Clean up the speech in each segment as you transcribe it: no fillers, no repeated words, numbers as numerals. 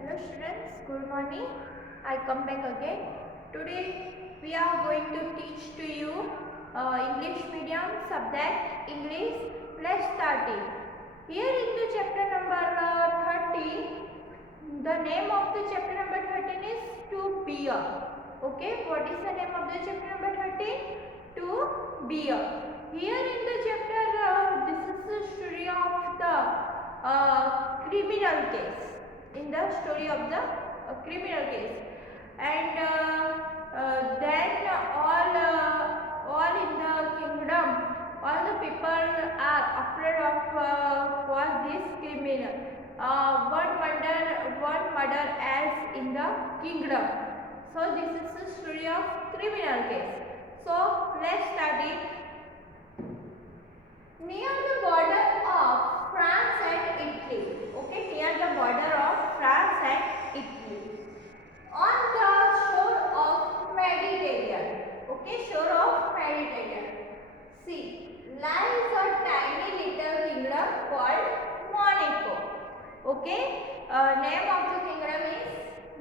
Hello students, good morning. I come back again. Today we are going to teach to you English medium subject English. Let's start it. Here in the chapter number 30, the name of the chapter number 13 is to bear. Okay, what is the name of the chapter number 13? To bear. Here in the chapter, this is the story of the criminal case. In the story of the criminal case, and then all in the kingdom, all the people are afraid of for this criminal. One murder else in the kingdom. So this is the story of criminal case. So let's start it. Near the border of France and Italy. Okay, near the border of France and Italy. On the shore of Mediterranean. Okay, shore of Mediterranean. See, lies a tiny little kingdom called Monaco. Okay, name of the kingdom is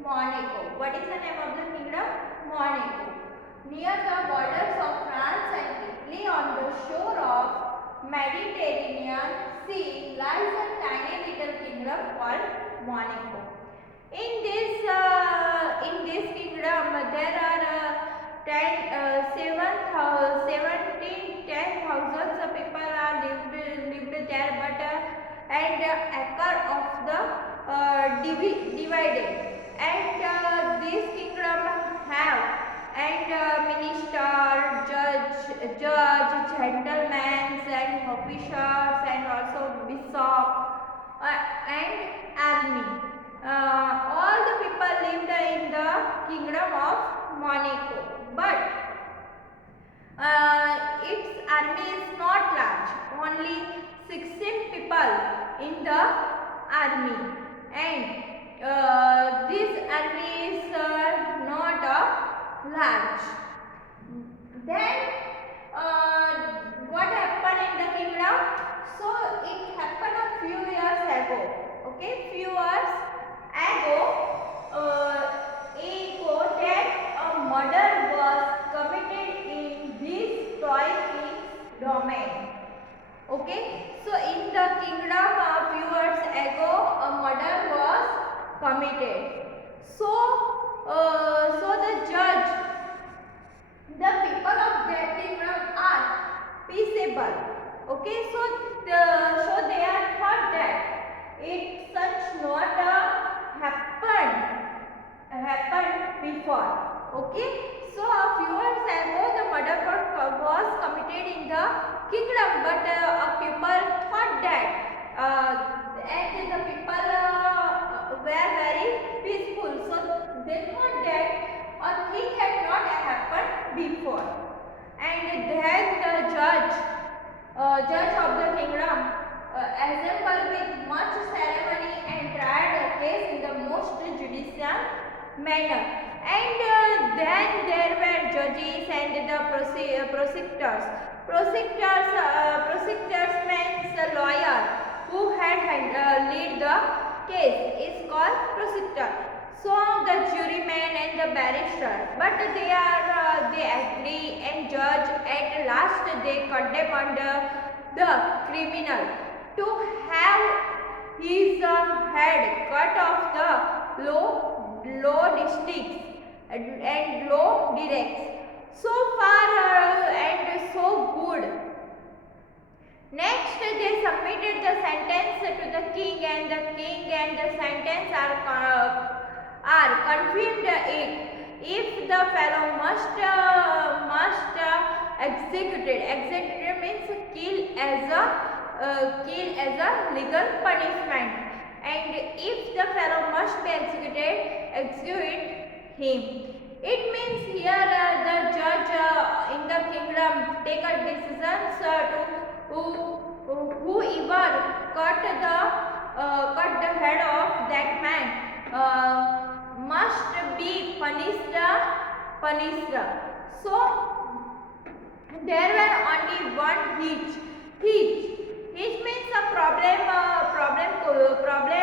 Monaco. What is the name of the kingdom? Monaco. Near the borders of France and Italy, on the shore of Mediterranean Sea, lies a tiny little kingdom called Monaco. In this kingdom, there are 10,000 people are lived there, but and acre of the divided, and this kingdom have and minister, judge, gentlemen, and officers, and also bishop, and army. All the people lived in the kingdom of Monaco, but its army is not large. Only 16 people in the army, and this army is not large. Then what happened in the kingdom? So it happened a few years ago. Okay, few years ago, that a murder was committed in this toy king's domain. Okay, so in the kingdom a few years ago, a murder was committed. So the judge, the people of that kingdom are peaceable. Okay, so they are thought that it such not happened before. Okay, so a few years ago the murder was committed in the kingdom, but people thought that and the people were very peaceful, so they thought that a thing had not happened before. And then the judge of the kingdom assembled with much ceremony and tried the case in the most judicial manner. And then there were judges and the prosecutors. Prosecutors means a lawyer who had lead the case is called prosecutor. So the juryman and the barrister, but they agree and judge at last they condemn under the criminal to have his head cut off the low districts and low directs. So far and so good. Next, they submitted the sentence to the king, and the sentence are confirmed it. If the fellow must executed. Executed means kill as a legal punishment, and if the fellow must be execute him. It means here the judge in the kingdom take a decision to whoever cut the head of that man must be punished. So there were only one hitch. Hitch means a problem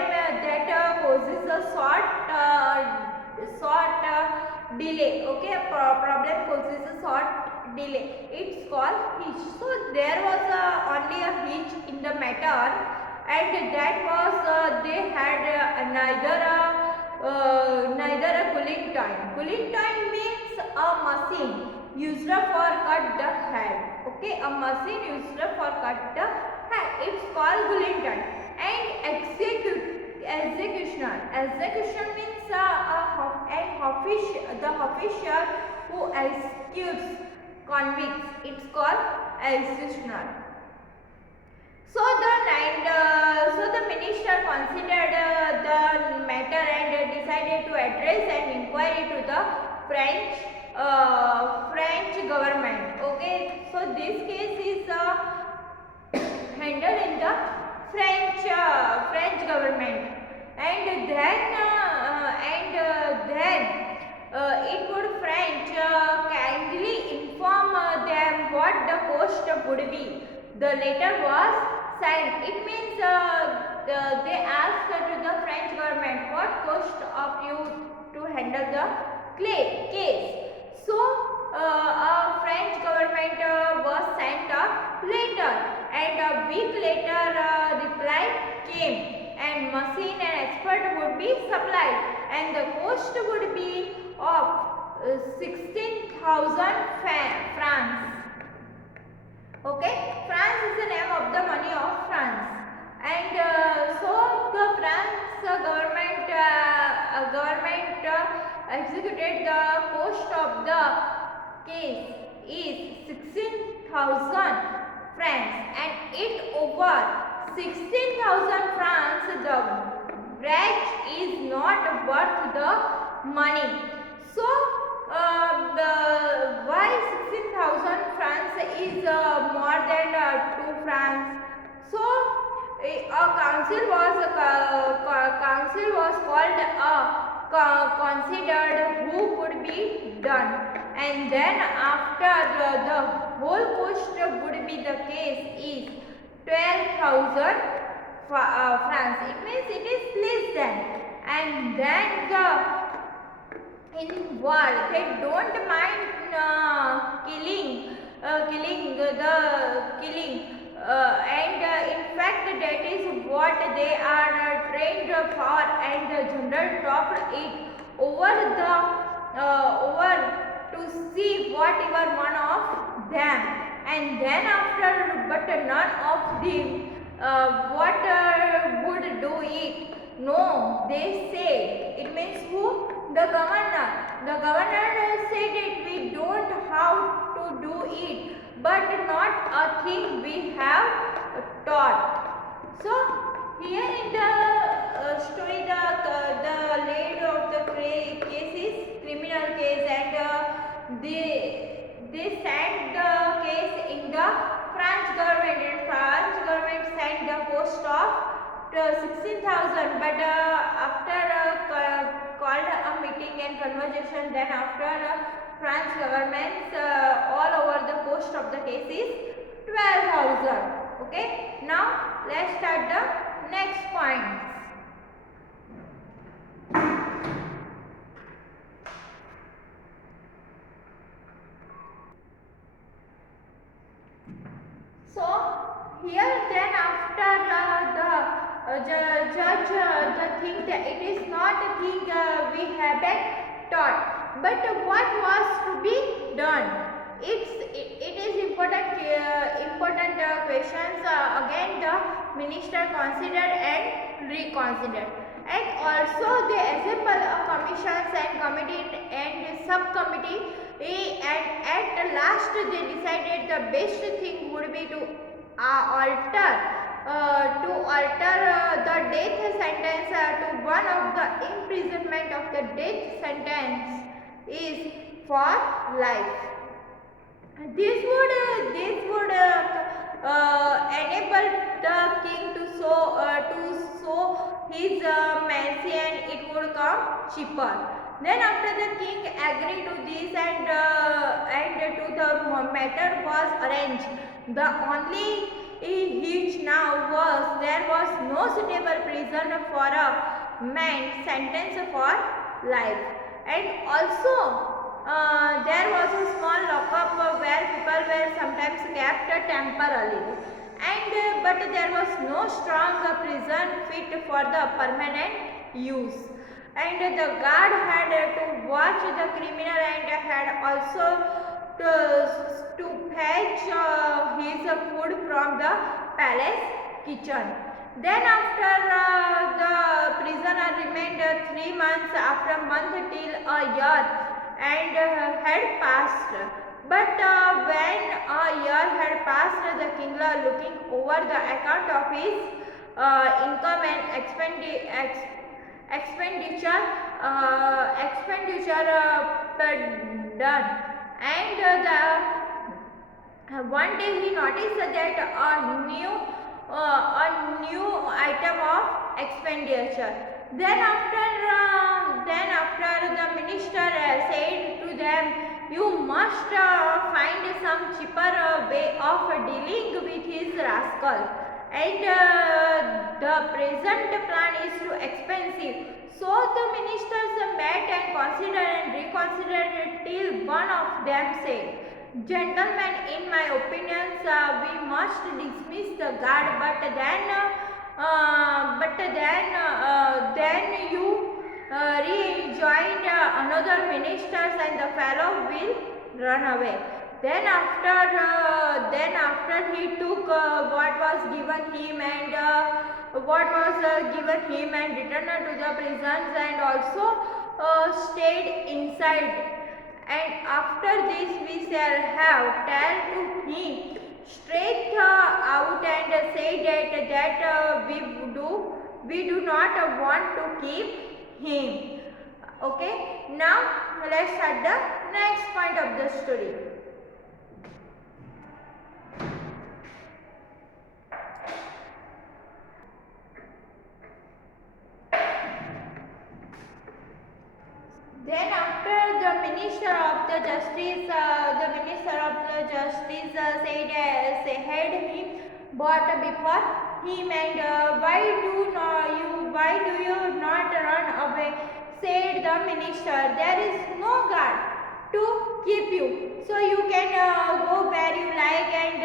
that causes a short delay. Okay, a problem causes a short delay. It's called hitch. So there was only a hitch in the matter, and that was they had neither a cooling time. Cooling time means a machine used for cut the head. Okay, a machine used for cut the head. It's called cooling time. And executioner. Execution means the official who executes convicts. It's called executioner. So the minister considered the matter and decided to address an inquiry to the French government. Okay, so this case is handled in the French government, and then it would French kindly inform them what the cost would be. The letter was signed. It means they asked to the French government what cost of you to handle the case. So a French government was sent a letter, and a week later reply came, and machine and expert would be supplied, and the cost would be of 16,000 francs. Okay, France is the name of the money of France, and so the France government executed the cost of the case is 16,000 francs, and it over 16,000 francs the branch is not worth the money. So why 16,000 francs is more than 2 francs? So a council was called considered who could be done, and then after the whole cost would be the case is 12,000 francs. It means it is less than, and then in war they don't mind killing and in fact that is what they are trained for, and the general dropped it over to see whatever one of them, and then after but none of them what would do it. No, they said, it means who? The governor. The governor said that we don't have to do it, but not a thing we have taught. So here in the story, the lead of the case is criminal case, and they sent the case in the French government, and French government sent the cost of 16,000, but after called a meeting and conversation, then after French government all over the cost of the case is 12,000. Okay, now let's start the next points. So here then after the judge the thing that it is not a thing we haven't taught, but what was to be done. It is important questions again the minister considered and reconsidered, and also they assemble a commissions and committee and subcommittee, and at last they decided the best thing would be to alter the death sentence to one of the imprisonment of the death sentence is for life. This would enable the king to show his mercy, and it would come cheaper. Then after the king agreed to this, and to the matter was arranged. The only hitch now was there was no suitable prison for a man sentenced for life. And also there was a small lockup where people were sometimes kept temporarily, and but there was no strong prison fit for the permanent use. And the guard had to watch the criminal and had also to fetch his food from the palace kitchen. Then after the prisoner remained 3 months, after a month till a year, and had passed. But when a year had passed, the king, looking over the account of his income and expenditure done, and one day he noticed that a new item of expenditure. Then after the minister said to them, "You must find some cheaper way of dealing with his rascal, and the present plan is too expensive." So the ministers met and considered and reconsidered till one of them said, "Gentlemen, in my opinion, we must dismiss the guard, but then you rejoin another ministers and the fellow will run away." Then after he took what was given him and returned to the prisons, and also stayed inside. And after this we shall have tell to him straight out and say that we do not want to keep him. Okay, now let's start the next point of the story. Then after the minister of the justice had him brought before him, and why do you not run away, said the minister. "There is no guard to keep you, so you can go where you like, and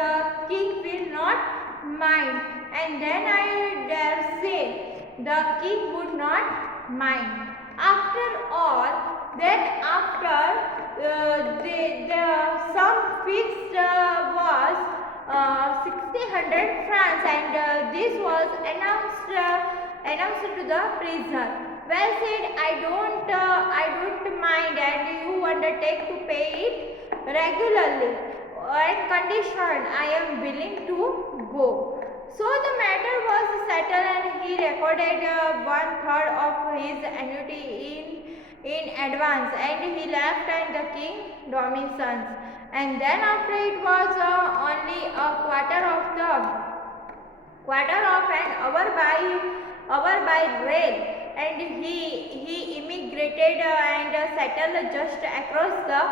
the king will not mind." And then I dare say the king would not mind. After all, then after the sum fixed was 1,600 francs, and this was announced to the prisoner. "Well said, I don't mind, and you undertake to pay it regularly and condition I am willing to go." So the matter was settled, and he recorded 1/3 of his annuity in advance, and he left and the king dominions. And then after it was only a quarter of an hour by rail, and he immigrated and settled just across the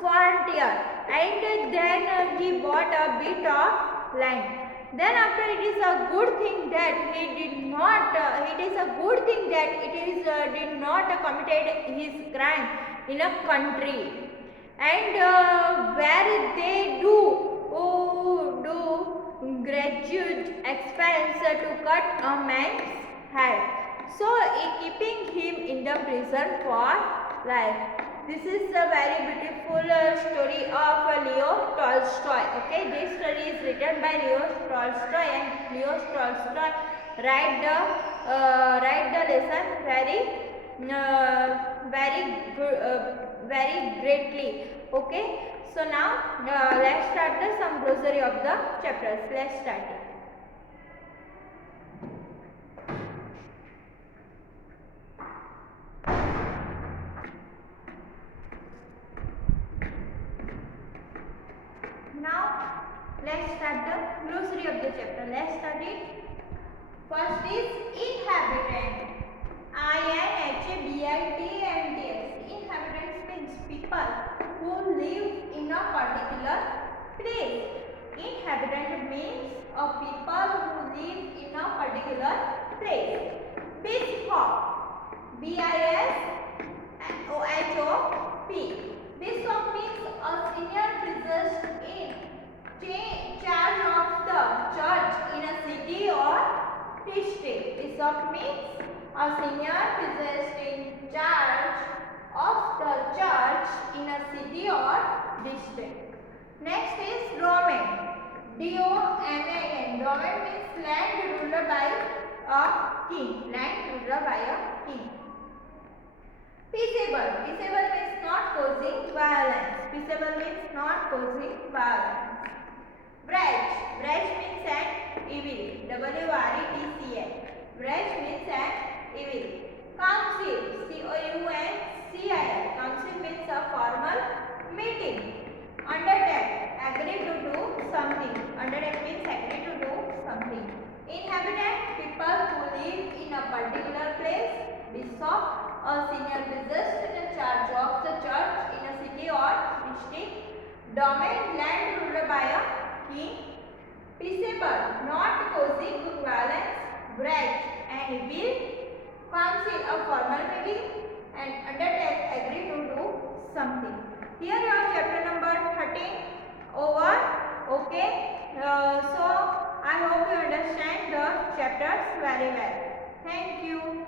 frontier, and then he bought a bit of land. Then after, it is a good thing that did not committed his crime in a country, and where they do gratuitous expense to cut a man's head, so keeping him in the prison for life. This is a very beautiful story of Leo Tolstoy. Okay, this story is written by Leo Tolstoy, and Leo Tolstoy write the lesson very greatly. Okay, so now let's start some glossary of the chapters. Let's start it. Now let's start the glossary of the chapter. Let's start it. First is inhabitant. INHABITANTS. Inhabitants means people who live in a particular place. Inhabitant means a people who live in a particular place. Bishop. BISHOP. BISHOP. Bishop means a senior priest in charge of the church in a city or district. Bishop means a senior priest in charge of the church in a city or district. Next is Roman. DOMAN. Roman means land ruled by a king. Land ruled by a king. Peaceable. Peaceable means not causing violence. Peaceable means not causing violence. Wretch. Wretch means an evil. WRETCH. Wretch means an evil. Council. COUNCIL. Council means a formal meeting. Undertake. Agree to do something. Undertake means agree to do something. Inhabitant. People who live in a particular place. Bishop, a senior priest in charge of the church in a city or district. Domain, land ruled by a king. Peaceable, not causing violence. Wretch, an evil. Council, a formal meeting. And undertake, agree to do something. Here your chapter number 13 over. Okay. So I hope you understand the chapters very well. Thank you.